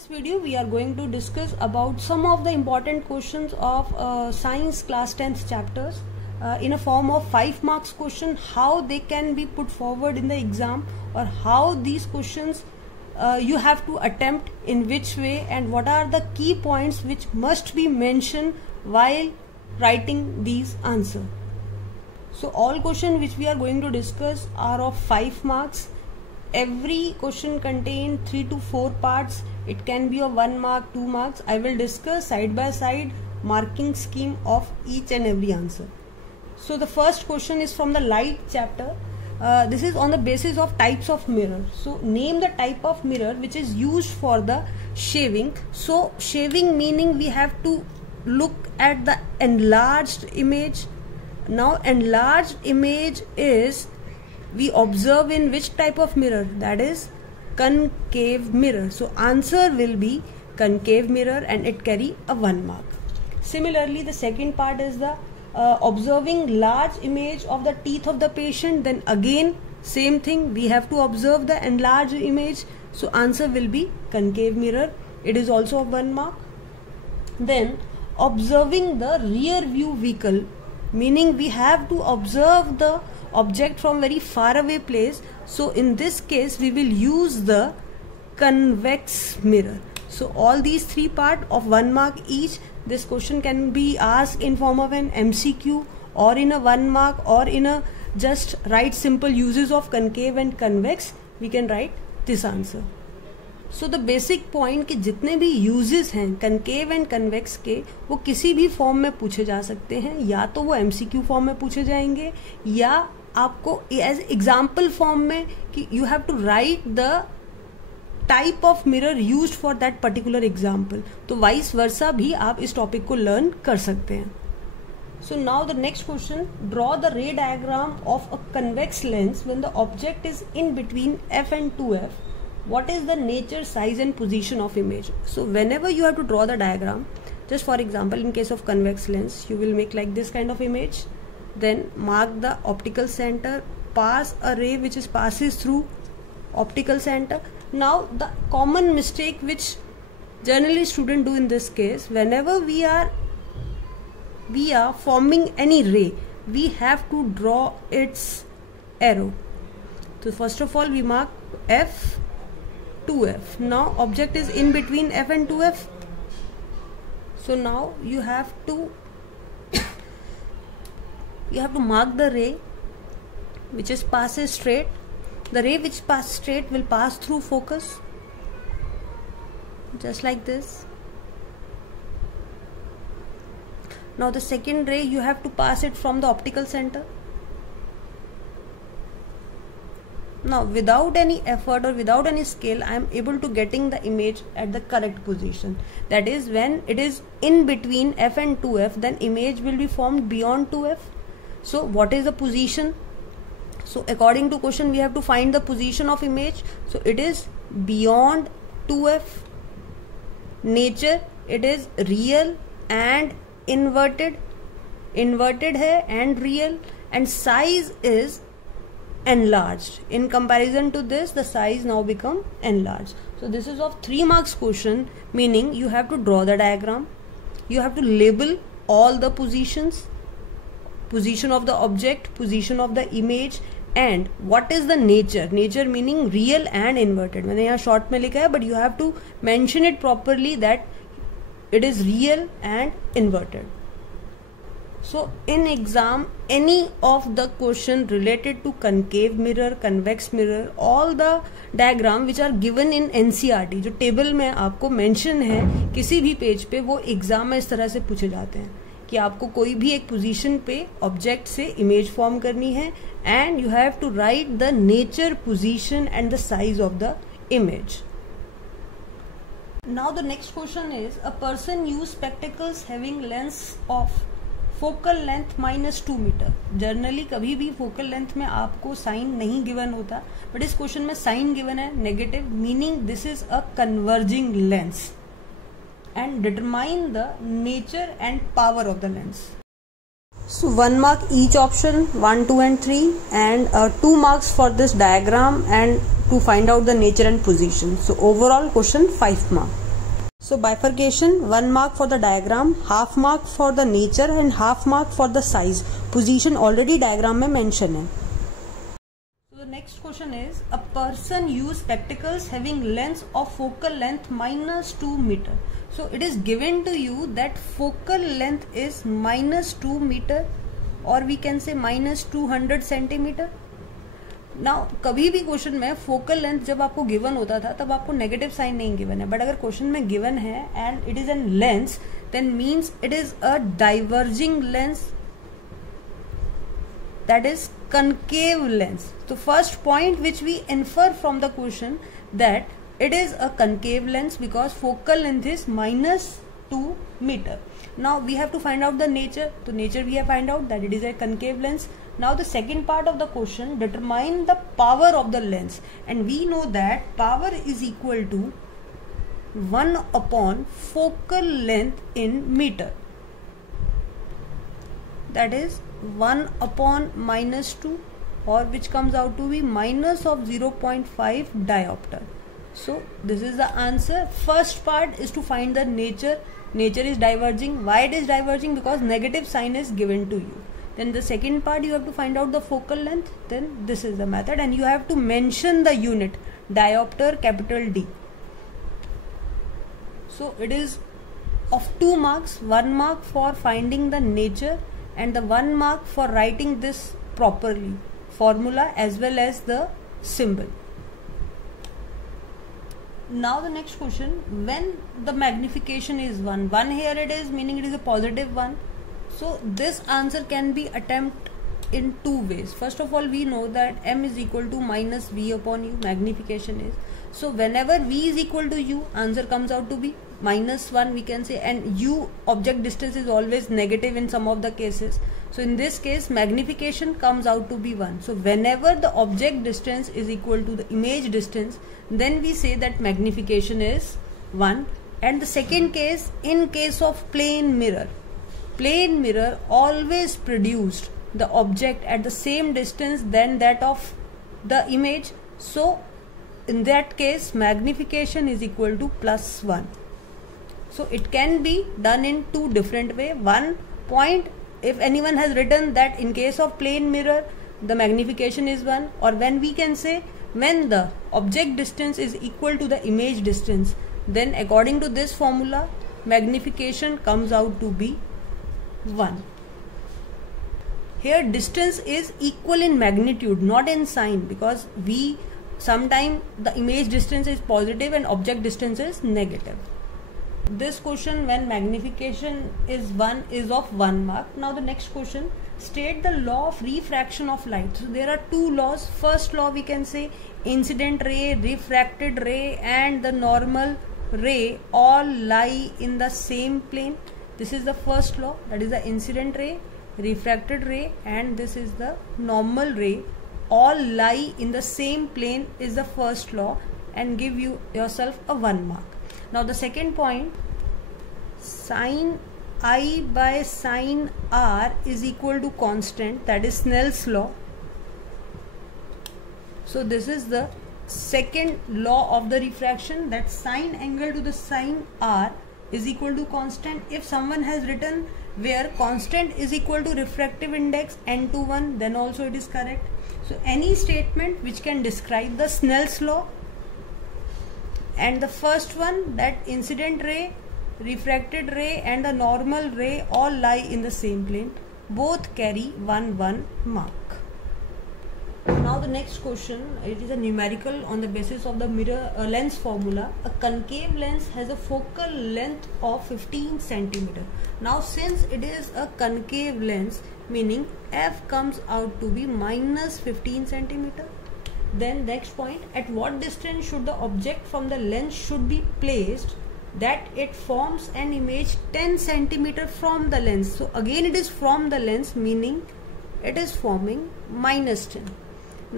this video we are going to discuss about some of the important questions of science class 10th chapters in a form of 5 marks question, how they can be put forward in the exam, or how these questions you have to attempt in which way, and what are the key points which must be mentioned while writing these answers. So all questions which we are going to discuss are of 5 marks. Every question contains 3 to 4 parts. It can be of 1 mark, 2 marks. I will discuss side by side marking scheme of each and every answer. So the first question is from the light chapter. This is on the basis of types of mirror. So name the type of mirror which is used for the shaving. So shaving meaning we have to look at the enlarged image. Now enlarged image is we observe in which type of mirror, that is concave mirror. So answer will be concave mirror and it carry a 1 mark. Similarly, the second part is the observing large image of the teeth of the patient. Then again same thing, we have to observe the enlarged image. So answer will be concave mirror. It is also of 1 mark. Then observing the rear view vehicle, meaning we have to observe the object from very far away place. So in this case we will use the convex mirror. So all these 3 parts of 1 mark each. This question can be asked in form of an MCQ or in a 1 mark, or in a just write simple uses of concave and convex. We can write this answer. So the basic point कि जितने भी uses हैं concave and convex के, वो किसी भी form में पूछे जा सकते हैं. या तो वो MCQ फॉर्म में पूछे जाएंगे, या आपको एज एग्जाम्पल फॉर्म में कि you have to write the type of mirror used for that particular example. तो वाइस वर्सा भी आप इस टॉपिक को लर्न कर सकते हैं. So now the next question, draw the ray diagram of a convex lens when the object is in between f and 2f. What is the nature, size and position of image? So whenever you have to draw the diagram, just for example in case of convex lens, you will make like this kind of image. Then mark the optical center, pass a ray which passes through optical center. Now the common mistake which generally students do in this case, whenever we are forming any ray, we have to draw its arrow. So first of all we mark f, 2f. Now object is in between f and 2f. So now you have to mark the ray which passes straight. The ray which passes straight will pass through focus, just like this. Now the second ray you have to pass it from the optical center. Now without any effort or without any skill, I am able to getting the image at the correct position. That is, when it is in between f and 2f, then image will be formed beyond 2f. So what is the position? So according to question we have to find the position of image. So it is beyond 2f. Nature, it is real and inverted. Inverted hai and real. And size is enlarged. In comparison to this, the size now become enlarged. So this is of 3 marks question, meaning you have to draw the diagram, you have to label all the positions, position of the object, position of the image, and what is the nature. Nature meaning real and inverted. मैंने यहाँ short में लिखा है, but you have to mention it properly that it is real and inverted. So in exam, any of the question related to concave mirror, convex mirror, all the diagram which are given in NCERT, जो table में आपको mention है किसी भी page पे, वो exam में इस तरह से पूछे जाते हैं कि आपको कोई भी एक पोजीशन पे ऑब्जेक्ट से इमेज फॉर्म करनी है, and you have to write the nature, position and the size of the image. Now the next question is, a person use spectacles having lens of focal length -2 metre. Generally कभी भी focal length में आपको sign नहीं given होता, but इस question में sign given है negative, meaning this is a converging lens. And determine the nature and power of the lens. So 1 mark each option, 1, 2 and 3, and 2 marks for this diagram and to find out the nature and position. So overall question 5 mark. So bifurcation, 1 mark for the diagram, half mark for the nature and half mark for the size. Position already diagram में mention है. So the next question is, a person use spectacles having lens of focal length -2 meter. So it is given to you that focal length is -2 meter or we can say -200 centimeter. Now कभी भी question में focal length जब आपको given होता था तब आपको negative sign नहीं गिवन है, बट अगर क्वेश्चन में गिवन है and it is an lens then means it is a diverging lens, that is concave lens. So first point which we infer from the question that it is a concave lens because focal length is -2 meter. Now we have to find out the nature. So nature we have find out that it is a concave lens. Now the second part of the question, determine the power of the lens, and we know that power is equal to 1 upon focal length in meter, that is 1 upon -2 or which comes out to be minus of 0.5 diopter. So this is the answer. First part is to find the nature. Nature is diverging. Why it is diverging? Because negative sign is given to you. Then the second part you have to find out the focal length. Then this is the method and you have to mention the unit, diopter, capital D. So it is of 2 marks, 1 mark for finding the nature and the 1 mark for writing this properly, formula as well as the symbol. Now the next question, when the magnification is 1 here it is meaning it is a positive 1. So this answer can be attempted in 2 ways. First of all, we know that m is equal to minus v upon u, magnification is. So whenever v is equal to u, answer comes out to be -1 we can say, and u object distance is always negative in some of the cases. So in this case magnification comes out to be 1. So whenever the object distance is equal to the image distance, then we say that magnification is 1. And the second case, in case of plane mirror always produced the object at the same distance than that of the image. So in that case magnification is equal to +1. So it can be done in 2 different way. One point, if anyone has written that in case of plane mirror the magnification is 1, or when we can say when the object distance is equal to the image distance, then according to this formula magnification comes out to be 1. Here distance is equal in magnitude, not in sign, because we sometime the image distance is positive and object distance is negative. This question, when magnification is 1, is of 1 mark. Now the next question, state the law of refraction of light. So there are 2 laws. First law we can say incident ray, refracted ray and the normal ray all lie in the same plane. This is the first law, that is the incident ray, refracted ray and this is the normal ray all lie in the same plane is the first law, and give you yourself a 1 mark. Now the second point, sin I by sin R is equal to constant, that is Snell's law. So this is the second law of the refraction, that sine angle to the sin R is equal to constant. If someone has written where constant is equal to refractive index n to 1, then also it is correct. So any statement which can describe the Snell's law, and the first one, that incident ray, refracted ray and the normal ray all lie in the same plane, both carry 1 mark. Now the next question, it is a numerical on the basis of the mirror lens formula. A concave lens has a focal length of 15 centimeter. Now since it is a concave lens, meaning f comes out to be -15 centimeter. Then next point, at what distance should the object from the lens should be placed that it forms an image 10 centimeter from the lens. So again it is from the lens, meaning it is forming -10.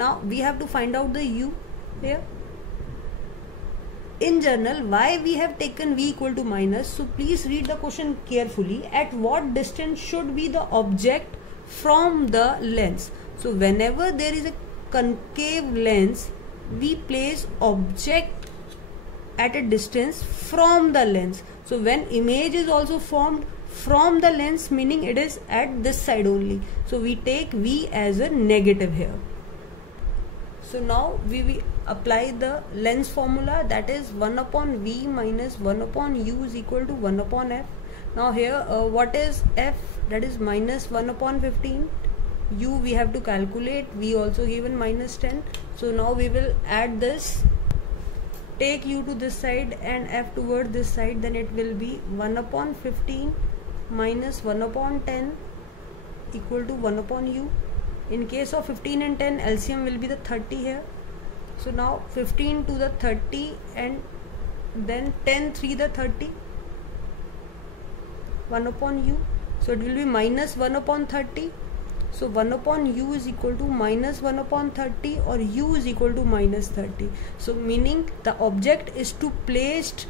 Now we have to find out the u here. In general, why we have taken v equal to minus? So please read the question carefully. At what distance should be the object from the lens? So whenever there is a concave lens, we place object at a distance from the lens. So when image is also formed from the lens, meaning it is at this side only. So we take V as a negative here. So now we apply the lens formula, that is 1 upon V minus 1 upon U is equal to 1 upon F. Now here what is F? That is minus 1 upon 15. U we have to calculate, V also given minus 10. So now we will add this, take U to this side and F toward this side, then it will be 1 upon 15 minus 1 upon 10 equal to 1 upon U. In case of 15 and 10, LCM will be the 30 here. So now 15 to the 30 and then 10 3 the 30, 1 upon U. So it will be minus 1 upon 30. So 1 upon U is equal to minus 1 upon 30 or U is equal to minus 30. So meaning the object is to placed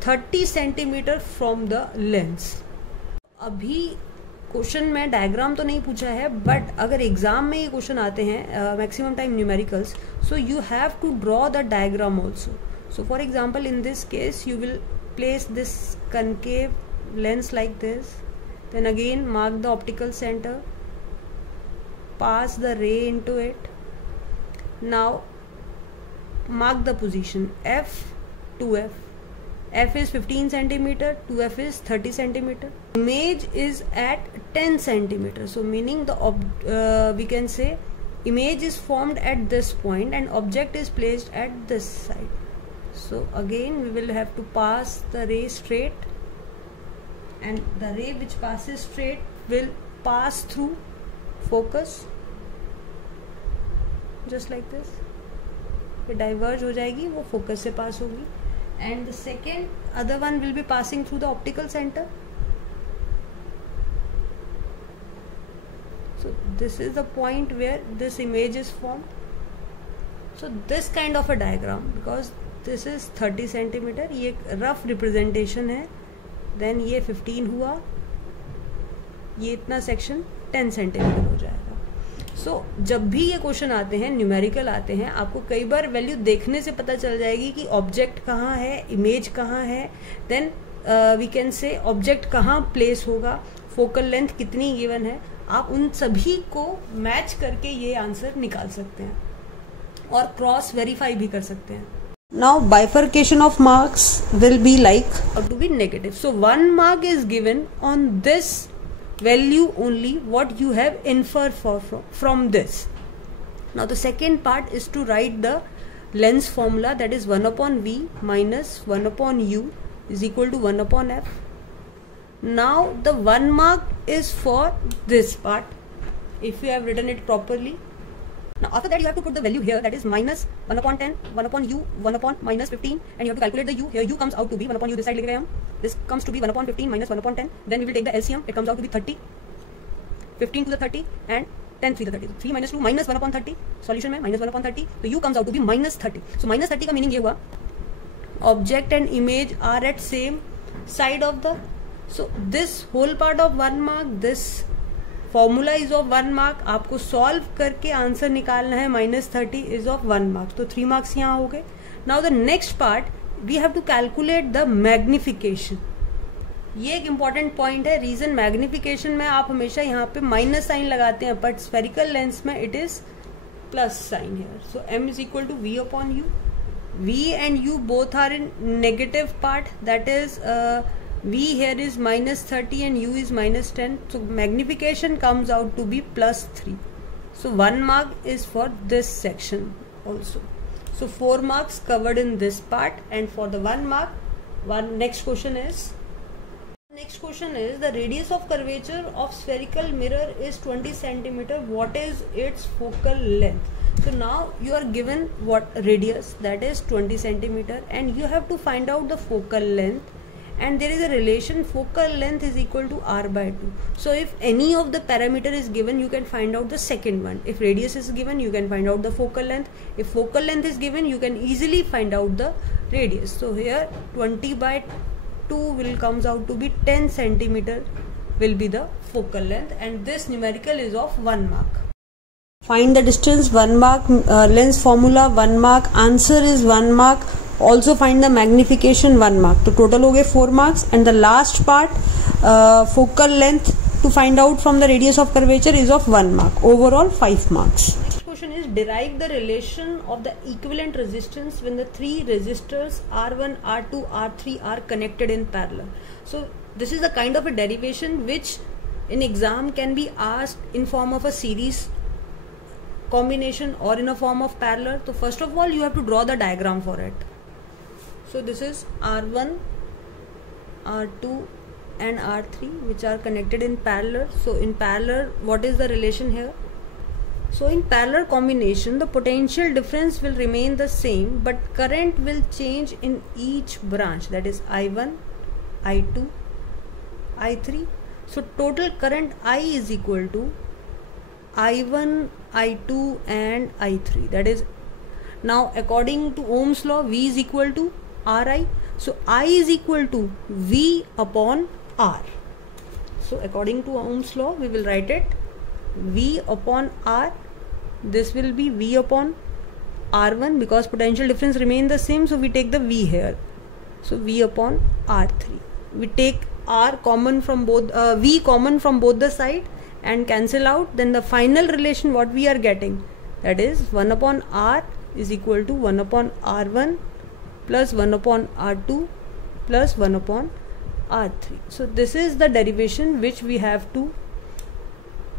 30 centimeter from the lens. अभी question में diagram तो नहीं पूछा है, but अगर exam में ये question आते हैं maximum time numericals, so you have to draw the diagram also. So for example in this case you will place this concave lens like this, then again mark the optical center, pass the ray into it. Now mark the position F to F. F is 15 centimeter, 2F is 30 centimeter. Image is at 10 centimeter. So meaning the we can say image is formed at this point and object is placed at this side. So again we will have to pass the ray straight, and the ray which passes straight will pass through focus just like this. ये diverge हो जाएगी, वो focus से pass होगी. And the second other one will be passing through the optical center. So this is the point where this image is formed. So this kind of a diagram, because this is 30 centimeter, ये rough representation है. Then ये 15 हुआ, ये इतना section 10 centimeter हो जाएगा. सो जब भी ये क्वेश्चन आते हैं, न्यूमेरिकल आते हैं, आपको कई बार वैल्यू देखने से पता चल जाएगी कि ऑब्जेक्ट कहाँ है, इमेज कहाँ है, then we can say object कहाँ प्लेस होगा, फोकल लेंथ कितनी गिवन है. आप उन सभी को मैच करके ये आंसर निकाल सकते हैं और क्रॉस वेरीफाई भी कर सकते हैं. Now bifurcation of marks will be like or to be negative. So 1 mark is given on this value only what you have inferred from this. Now the second part is to write the lens formula, that is 1 upon V minus 1 upon U is equal to 1 upon F. Now the 1 mark is for this part if you have written it properly. Now after that you have to put the value here, that is minus 1 upon 10, 1 upon U, 1 upon minus 15, and you have to calculate the U. Here U comes out to be 1 upon U, this side लिख रहे हैं हम. This comes to be 1 upon 15 minus 1 upon 10. Then we will take the LCM. It comes out to be 30. 15 to the 30 and 10 3 to the 30. 3 minus 2 minus 1 upon 30. Solution में minus 1 upon 30. So U comes out to be minus 30. So minus 30 का meaning ये हुआ, object and image are at same side of the. So this whole part of 1 mark, this formula is of 1 mark. आपको solve करके answer निकालना है. minus 30 is of 1 mark. तो 3 marks यहाँ हो गए. Now the next part we have to calculate the magnification. ये एक important point है. Reason magnification में आप हमेशा यहाँ पे minus sign लगाते हैं, but spherical lens में it is plus sign here. So m is equal to V upon U. V and U both are in negative part, that is V here is minus 30 and U is minus 10. So magnification comes out to be plus 3. So 1 mark is for this section also. So 4 marks covered in this part, and for the 1 mark, next question is the radius of curvature of spherical mirror is 20 centimeter. What is its focal length? So now you are given what radius, that is 20 centimeter, and you have to find out the focal length. And there is a relation, focal length is equal to r by 2. So if any of the parameter is given, you can find out the second one. If radius is given, you can find out the focal length. If focal length is given, you can easily find out the radius. So here 20 by 2 will comes out to be 10 centimeter will be the focal length, and this numerical is of 1 mark. Find the distance, 1 mark, lens formula 1 mark, answer is 1 mark. Also find the magnification 1 mark. तो total हो गए 4 marks. And the last part, focal length to find out from the radius of curvature is of 1 mark. Overall 5 marks. Next question is derive the relation of the equivalent resistance when the three resistors R1, R2, R3 are connected in parallel. So this is the kind of a derivation which in exam can be asked in form of a series combination or in a form of parallel. So first of all you have to draw the diagram for it. So this is R1, R2 and R3 which are connected in parallel. So in parallel, what is the relation here? So in parallel combination, the potential difference will remain the same, but current will change in each branch, that is I1, I2, I3. So total current I is equal to I1, I2 and I3. That is, now according to Ohm's law, V is equal to Ri. So I is equal to V upon R. So according to Ohm's law, we will write it V upon R. This will be V upon R1 because potential difference remain the same. So we take the V here. So V upon R3. We take R common from both, V common from both the side and cancel out. Then the final relation what we are getting, that is 1 upon R is equal to 1 upon R1 plus 1 upon R2 plus 1 upon R3. So this is the derivation which we have to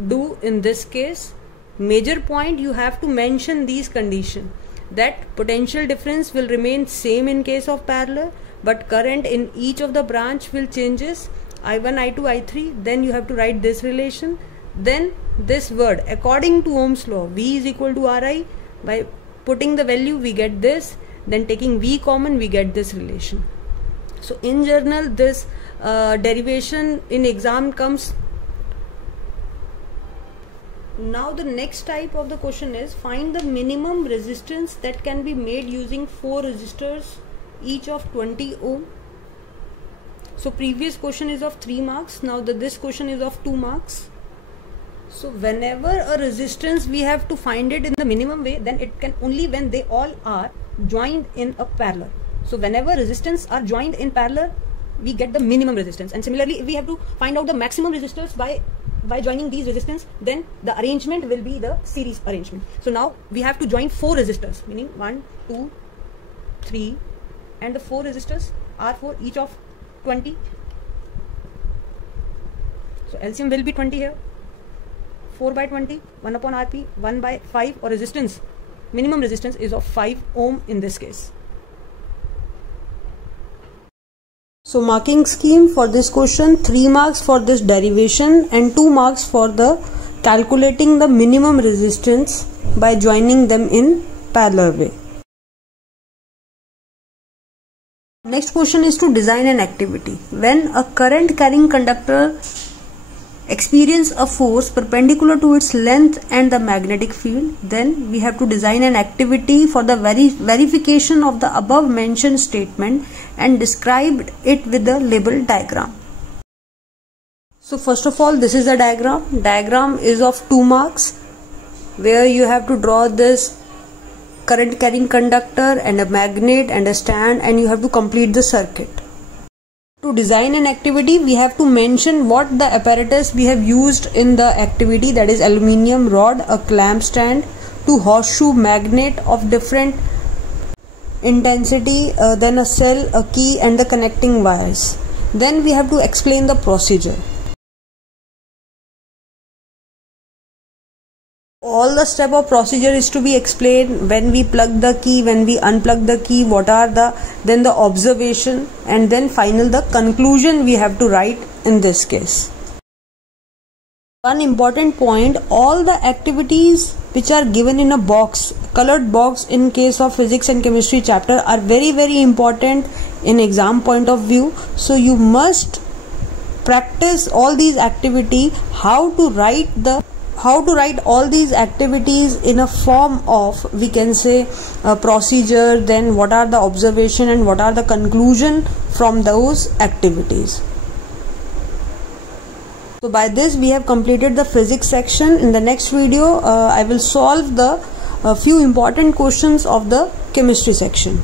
do in this case. Major point, you have to mention these conditions, that potential difference will remain same in case of parallel, but current in each of the branch will changes I1, I2, I3. Then you have to write this relation. Then this word according to Ohm's law, V is equal to Ri. By putting the value we get this, then taking V common we get this relation. So in general this derivation in exam comes. Now the next type of the question is find the minimum resistance that can be made using 4 resistors each of 20 ohm. So previous question is of 3 marks. Now this question is of 2 marks. So whenever a resistance we have to find it in the minimum way, then it can only when they all are joined in a parallel. So whenever resistance are joined in parallel, we get the minimum resistance. And similarly, if we have to find out the maximum resistors by joining these resistance, then the arrangement will be the series arrangement. So now we have to join 4 resistors, meaning 1, 2, 3, and the 4 resistors are for each of 20. So LCM will be 20 here. 4 by 20, 1 upon Rp, 1 by 5, or resistance, minimum resistance is of 5 ohm in this case. So marking scheme for this question, 3 marks for this derivation and 2 marks for the calculating the minimum resistance by joining them in parallel way. Next question is to design an activity. When a current carrying conductor experience a force perpendicular to its length and the magnetic field, then we have to design an activity for the verification of the above mentioned statement and describe it with the label diagram. So first of all, this is the diagram. Diagram is of 2 marks where you have to draw this current carrying conductor and a magnet and a stand, and you have to complete the circuit. To design an activity, we have to mention what the apparatus we have used in the activity, that is aluminium rod, a clamp stand, 2 horseshoe magnet of different intensity, then a cell, a key and the connecting wires. Then we have to explain the procedure. All the step of procedure is to be explained. When we plug the key, when we unplug the key, what are then the observation, and then final the conclusion we have to write in this case. One important point, all the activities which are given in a box, colored box in case of physics and chemistry chapter, are very important in exam point of view. So you must practice all these activities, how to write all these activities in a form of, we can say, a procedure, then what are the observation and what are the conclusion from those activities. So by this we have completed the physics section. In the next video I will solve the few important questions of the chemistry section.